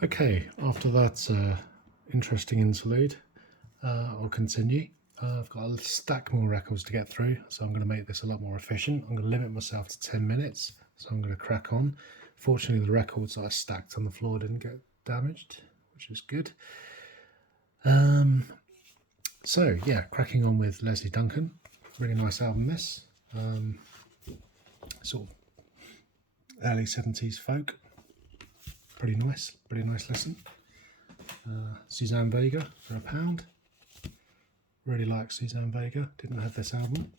Okay, after that interesting interlude, I'll continue. I've got a stack more records to get through, so I'm going to make this a lot more efficient. I'm going to limit myself to 10 minutes, so I'm going to crack on. Fortunately, the records that I stacked on the floor didn't get damaged, which is good. So, yeah, cracking on with Leslie Duncan. Really nice album, this. Sort of early 70s folk. Pretty nice listen. Suzanne Vega for £1. Really like Suzanne Vega. Didn't have this album.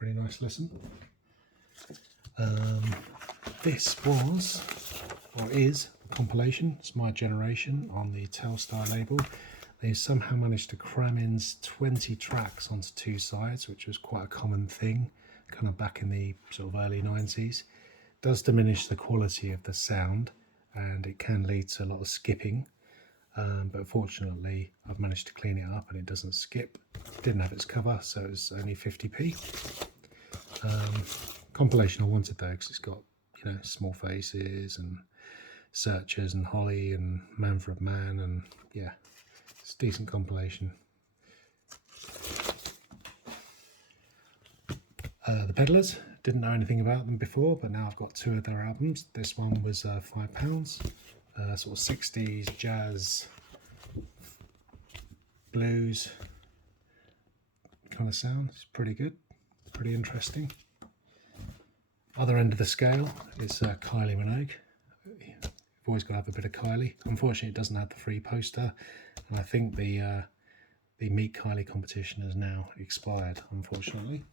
Really nice listen. This was, or is, a compilation. It's My Generation on the Telstar label. They somehow managed to cram in 20 tracks onto two sides, which was quite a common thing, kind of back in the sort of early 90s. Does diminish the quality of the sound, and it can lead to a lot of skipping. But fortunately, I've managed to clean it up and it doesn't skip. Didn't have its cover, so it was only 50p. Compilation I wanted though, because it's got, you know, Small Faces and Searchers and Holly and Manfred Mann, and yeah, it's a decent compilation. The Peddlers, didn't know anything about them before, but now I've got two of their albums. This one was £5. Sort of 60s jazz, blues kind of sound. It's pretty good, pretty interesting. Other end of the scale is Kylie Minogue. You've always got to have a bit of Kylie. Unfortunately, it doesn't have the free poster, and I think the Meet Kylie competition has now expired, unfortunately.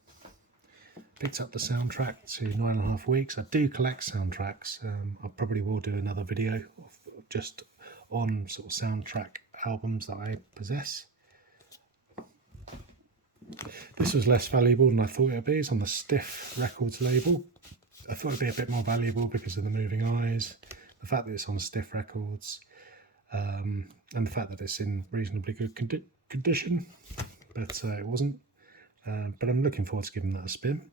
Picked up the soundtrack to 9.5 Weeks. I do collect soundtracks. I probably will do another video of just on sort of soundtrack albums that I possess. This was less valuable than I thought it would be. It's on the Stiff Records label. I thought it'd be a bit more valuable because of the moving eyes, the fact that it's on Stiff Records, and the fact that it's in reasonably good condition, but it wasn't. But I'm looking forward to giving that a spin.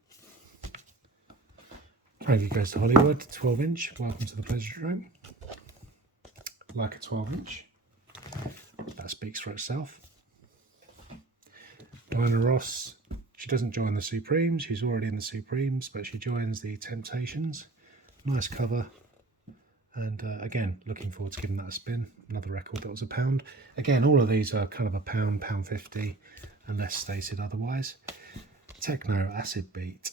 Frankie Goes to Hollywood, 12-inch. Welcome to the Pleasuredome. Like a 12-inch. That speaks for itself. Diana Ross, she doesn't join the Supremes. She's already in the Supremes, but she joins the Temptations. Nice cover. And again, looking forward to giving that a spin. Another record that was £1. Again, all of these are kind of £1, £1.50, unless stated otherwise. Techno Acid Beat,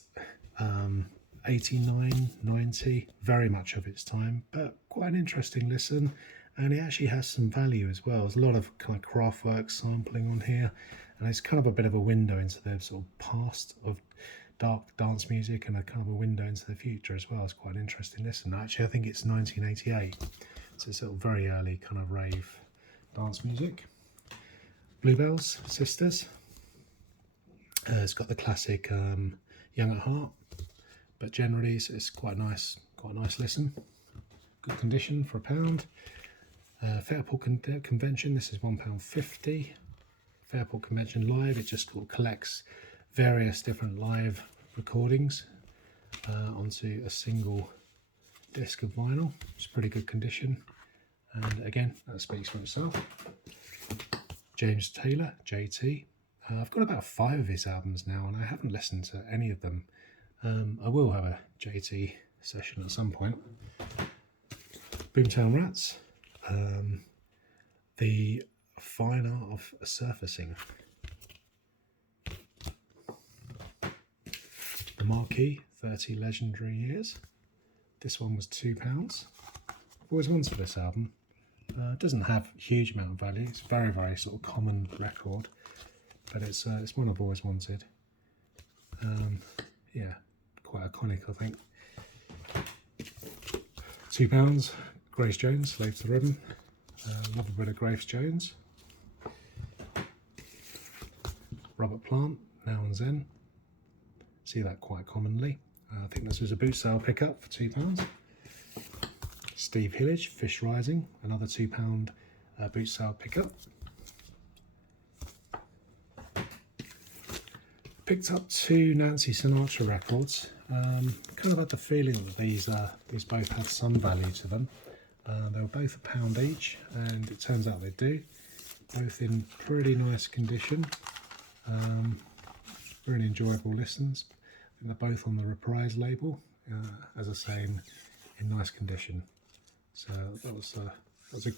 89, 90, very much of its time, but quite an interesting listen. And it actually has some value as well. There's a lot of kind of Kraftwerk sampling on here, and it's kind of a bit of a window into the sort of past of dark dance music, and a kind of a window into the future as well. It's quite an interesting listen. Actually, I think it's 1988, so it's sort of very early kind of rave dance music. Bluebells Sisters. It's got the classic Young at Heart, but generally it's quite nice listen. Good condition for £1. Fairport Convention, this is £1.50. Fairport Convention Live, it just collects various different live recordings onto a single disc of vinyl. It's pretty good condition, and again, that speaks for itself. James Taylor, JT. I've got about 5 of his albums now, and I haven't listened to any of them. I will have a JT session at some point. Boomtown Rats. The Fine Art of Surfacing. The Marquee, 30 Legendary Years. This one was £2. I've always wanted this album. It doesn't have a huge amount of value. It's a very, very sort of common record, but it's one I've always wanted. Yeah, quite iconic, I think. £2. Grace Jones, Slave to the Rhythm. Love a bit of Grace Jones. Robert Plant, Now and Zen. See that quite commonly. I think this was a boot sale pickup for £2. Steve Hillage, Fish Rising, another £2 boot sale pickup. Picked up 2 Nancy Sinatra records. Kind of had the feeling that these both had some value to them. They were both £1 each, and it turns out they do. Both in pretty nice condition. Really enjoyable listens. I think they're both on the Reprise label, as I say, in nice condition. So that was a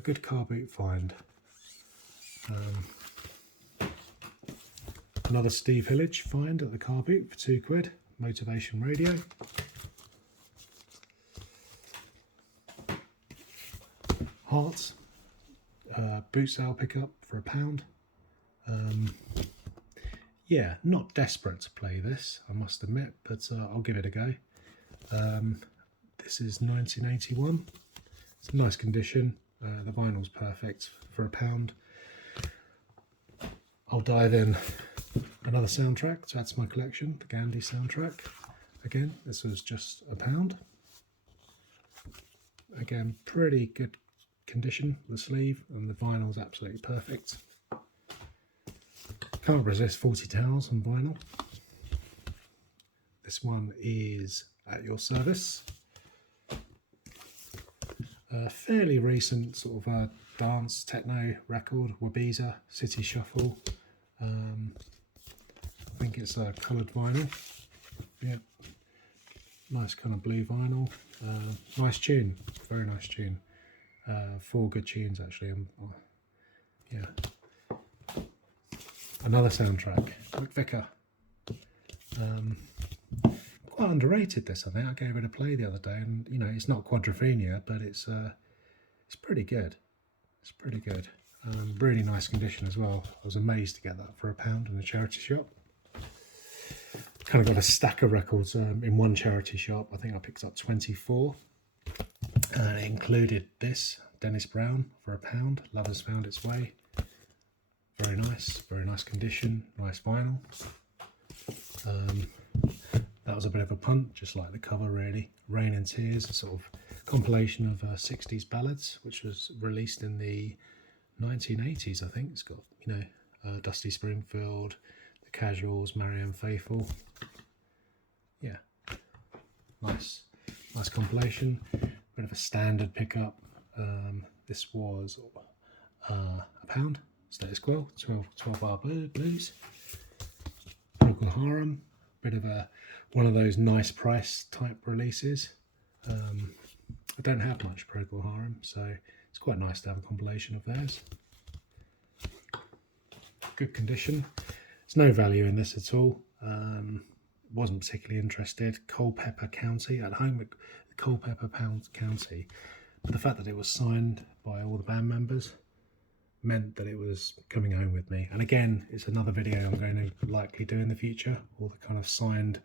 good car boot find. Another Steve Hillage find at the car boot for £2. Motivation radio. Hearts boot sale pickup for £1. Yeah, not desperate to play this, I must admit, but I'll give it a go. This is 1981. It's a nice condition. The vinyl's perfect for £1. I'll dive in another soundtrack to add to my collection, the Gandhi soundtrack. Again, this was just £1. Again, pretty good condition, the sleeve, and the vinyl's absolutely perfect. Can't resist 40 Towers on vinyl. This one is At Your Service. A fairly recent sort of dance techno record, Wabiza City Shuffle. I think it's a coloured vinyl. Yeah, nice kind of blue vinyl. Nice tune, very nice tune. 4 good tunes actually. Yeah. Another soundtrack, McVicker. Quite underrated this, I think. I gave it a play the other day, and you know, it's not Quadrophenia, but it's pretty good. It's pretty good. Really nice condition as well. I was amazed to get that for £1 in a charity shop. Kind of got a stack of records in one charity shop. I think I picked up 24, and it included this Dennis Brown for £1. Love Has Found Its Way. Very nice condition, nice vinyl. That was a bit of a punt, just like the cover really. Rain and Tears, a sort of compilation of 60s ballads, which was released in the 1980s, I think. It's got, you know, Dusty Springfield, The Casuals, Marianne Faithfull. Yeah, nice compilation. Bit of a standard pickup. This was £1. Status Quo, 12 Bar Blues. Procol Harum, bit of one of those nice price type releases. I don't have much Procol Harum, so it's quite nice to have a compilation of theirs. Good condition. There's no value in this at all. Wasn't particularly interested. Culpeper County, at home at Culpeper County. But the fact that it was signed by all the band members meant that it was coming home with me. And again, it's another video I'm going to likely do in the future, all the kind of signed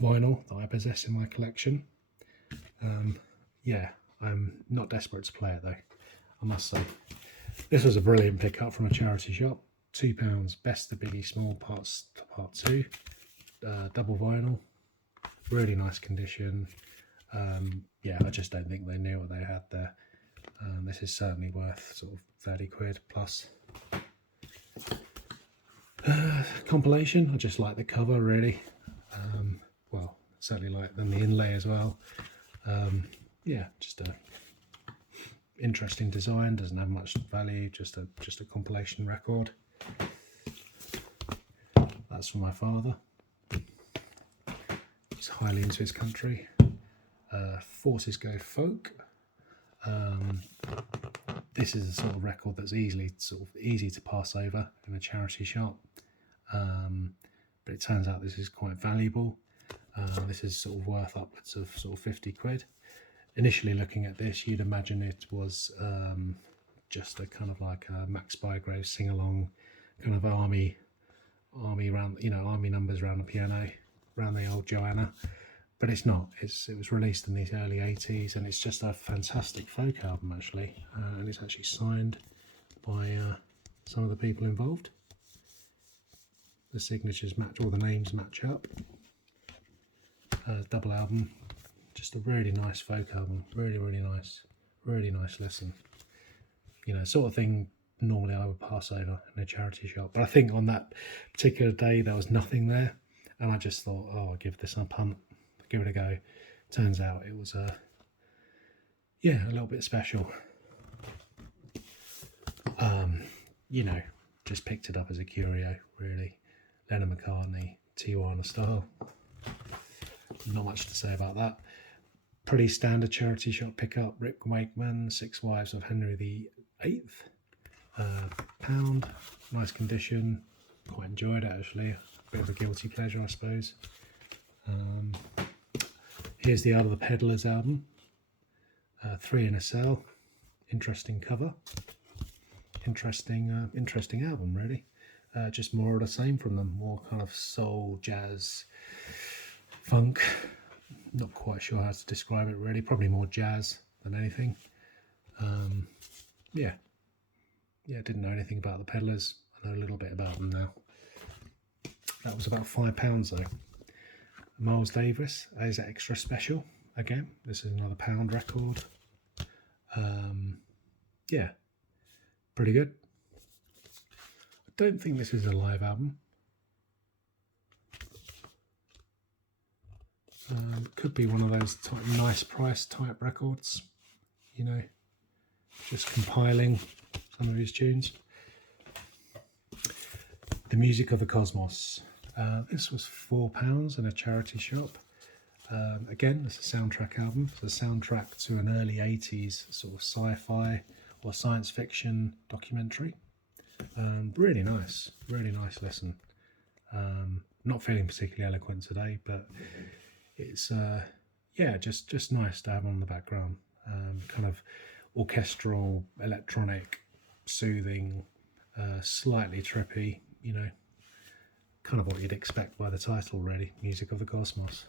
vinyl that I possess in my collection. Yeah, I'm not desperate to play it though, I must say. This was a brilliant pickup from a charity shop. £2, Best of Biggie Small Part 2, double vinyl, really nice condition. Yeah, I just don't think they knew what they had there. This is certainly worth sort of £30 plus. Compilation, I just like the cover really. Well, certainly like the inlay as well. Yeah, just a interesting design, doesn't have much value, just a compilation record. That's from my father. He's highly into his country. Forces Go Folk. This is a sort of record that's easy to pass over in a charity shop, but it turns out this is quite valuable. This is sort of worth upwards of sort of £50. Initially looking at this, you'd imagine it was just a kind of like a Max Bygrave sing-along, kind of army round, you know, army numbers around the piano, around the old Joanna. But it's not. It was released in the early 80s, and it's just a fantastic folk album actually, and it's actually signed by some of the people involved. The signatures match, all the names match up. Double album, just a really nice folk album, really nice listen. You know, sort of thing normally I would pass over in a charity shop, but I think on that particular day there was nothing there, and I just thought, oh, I'll give this a punt, give it a go. Turns out it was yeah, a little bit special. You know, just picked it up as a curio, really. Lennon McCartney, Tijuana style. Not much to say about that. Pretty standard charity shop pickup. Rick Wakeman, Six Wives of Henry VIII. Pound, nice condition. Quite enjoyed it actually. A bit of a guilty pleasure, I suppose. Here's the Art of the Peddlers album. 3 in a cell. Interesting cover. Interesting album, really. Just more of the same from them. More kind of soul, jazz, funk. Not quite sure how to describe it, really. Probably more jazz than anything. Yeah, didn't know anything about the Peddlers. I know a little bit about them now. That was about £5 though. Miles Davis is extra special. Again, this is another pound record. Yeah, pretty good. I don't think this is a live album. Could be one of those nice price type records, you know, just compiling some of his tunes. The Music of the Cosmos. This was £4 in a charity shop. Again, it's a soundtrack album. It's a soundtrack to an early 80s sort of sci-fi or science fiction documentary. Really nice listen. Not feeling particularly eloquent today, but it's just nice to have on the background. Kind of orchestral, electronic, soothing, slightly trippy, you know, kind of what you'd expect by the title, really. Music of the Cosmos.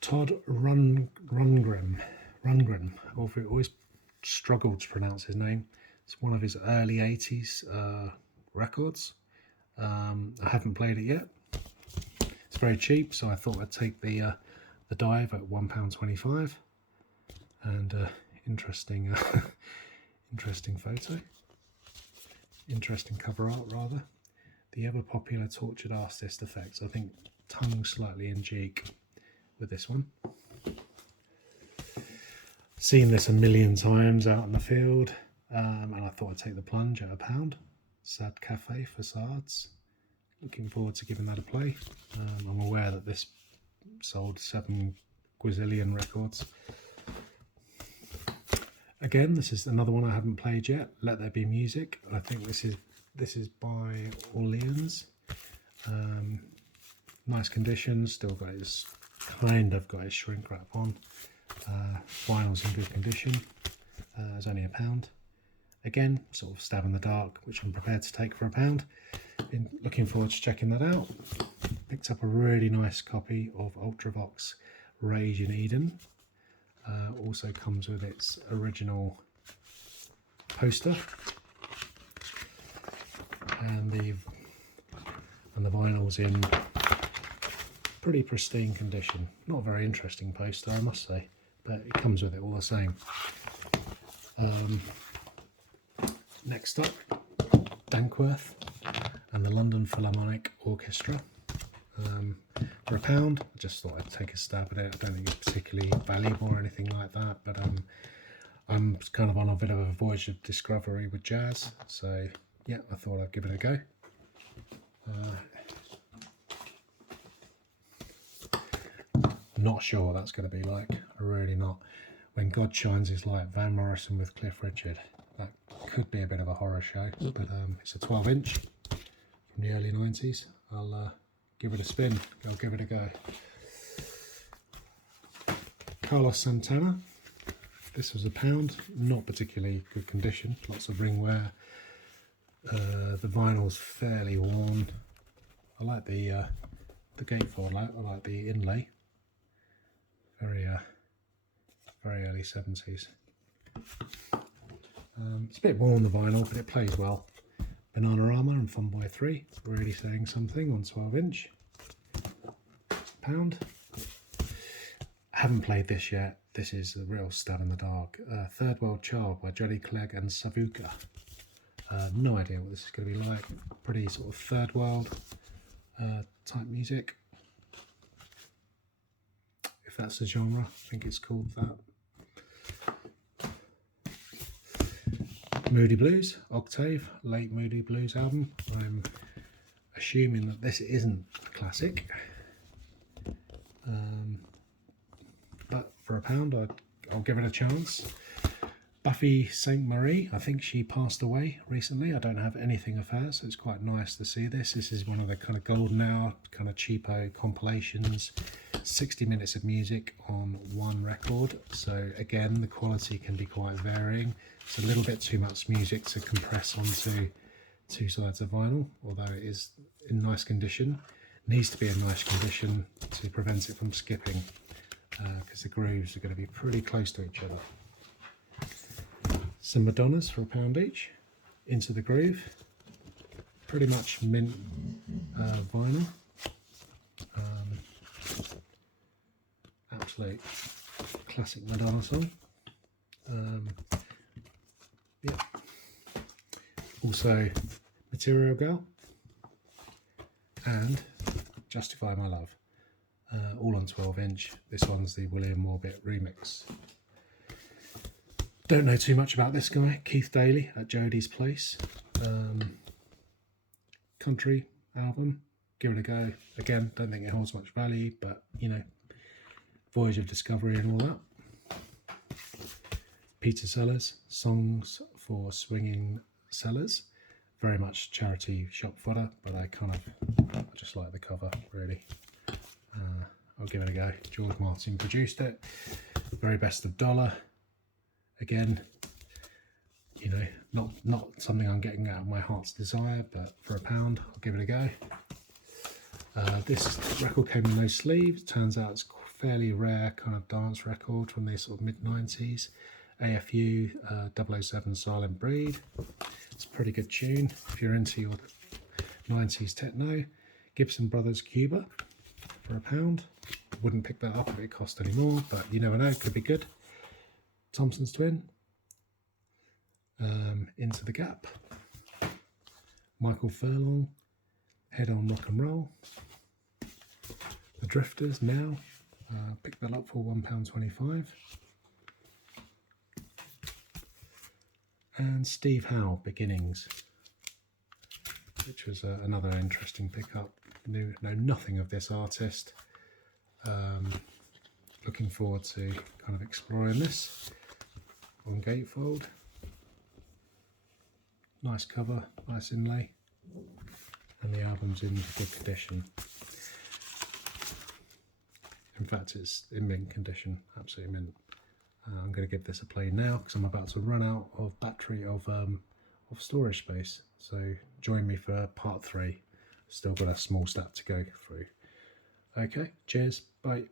Todd Rundgren. I always struggled to pronounce his name. It's one of his early 80s records. I haven't played it yet. It's very cheap, so I thought I'd take the dive at £1.25. And interesting photo. Interesting cover art, rather. The ever popular Tortured Artist effects. I think tongue slightly in cheek with this one. Seen this a million times out in the field, and I thought I'd take the plunge at £1. Sad Cafe Facades. Looking forward to giving that a play. I'm aware that this sold 7 gazillion records. Again, this is another one I haven't played yet. Let There Be Music. I think this is by Orleans. Nice condition. Still got his shrink wrap on. Vinyl's in good condition. It's only £1. Again, sort of stab in the dark, which I'm prepared to take for £1. Looking forward to checking that out. Picked up a really nice copy of Ultravox Rage in Eden. Also comes with its original poster, and the vinyl's in pretty pristine condition. Not a very interesting poster, I must say, but it comes with it all the same. Next up, Dankworth and the London Philharmonic Orchestra. For £1, I just thought I'd take a stab at it. I don't think it's particularly valuable or anything like that, but I'm kind of on a bit of a voyage of discovery with jazz, so yeah, I thought I'd give it a go. Not sure what that's going to be like. Really not. When God Shines is like Van Morrison with Cliff Richard. That could be a bit of a horror show, but it's a 12-inch from the early 90s. I'll give it a spin. I'll give it a go. Carlos Santana. This was £1. Not particularly good condition. Lots of ring wear. The vinyl's fairly worn. I like the gatefold. I like the inlay. Very early 70s. It's a bit worn, the vinyl, but it plays well. Bananarama and Funboy 3, really saying something on 12-inch. £1. Haven't played this yet. This is a real stab in the dark. Third World Child by Jelly Clegg and Savuka. No idea what this is going to be like. Pretty sort of third world type music. that's a genre. I think it's called that. Moody Blues, Octave, late Moody Blues album. I'm assuming that this isn't a classic, but for a pound I'll give it a chance. Buffy Sainte-Marie, I think she passed away recently. I don't have anything of her, so it's quite nice to see this. This is one of the kind of golden hour, kind of cheapo compilations. 60 minutes of music on one record. So again, the quality can be quite varying. It's a little bit too much music to compress onto two sides of vinyl, although it is in nice condition. It needs to be in nice condition to prevent it from skipping, because the grooves are going to be pretty close to each other. Some Madonnas for £1 each, Into the Groove, pretty much mint vinyl, absolute classic Madonna song. Yeah. Also Material Girl and Justify My Love, all on 12-inch. This one's the William Morbit remix. Don't know too much about this guy, Keith Daly at Jodie's Place. Country album, give it a go. Again, don't think it holds much value, but you know, Voyage of Discovery and all that. Peter Sellers, Songs for Swinging Sellers. Very much charity shop fodder, but I just like the cover, really. I'll give it a go. George Martin produced it. Very best of dollar. Again, you know, not something I'm getting out of my heart's desire, but for £1, I'll give it a go. This record came with no sleeves. Turns out it's a fairly rare kind of dance record from the sort of mid-90s. AFU 007 Silent Breed. It's a pretty good tune if you're into your 90s techno. Gibson Brothers Cuba for £1. Wouldn't pick that up if it cost any more, but you never know, it could be good. Thompson's Twin, Into the Gap, Michael Furlong, Head on Rock and Roll, The Drifters, Now, picked that up for £1.25, and Steve Howe, Beginnings, which was another interesting pickup. Know nothing of this artist. Looking forward to kind of exploring this on gatefold. Nice cover, nice inlay, and the album's in good condition. In fact, it's in mint condition, absolutely mint. I'm going to give this a play now because I'm about to run out of battery of storage space. So join me for part 3. Still got a small stack to go through. Okay, cheers, bye.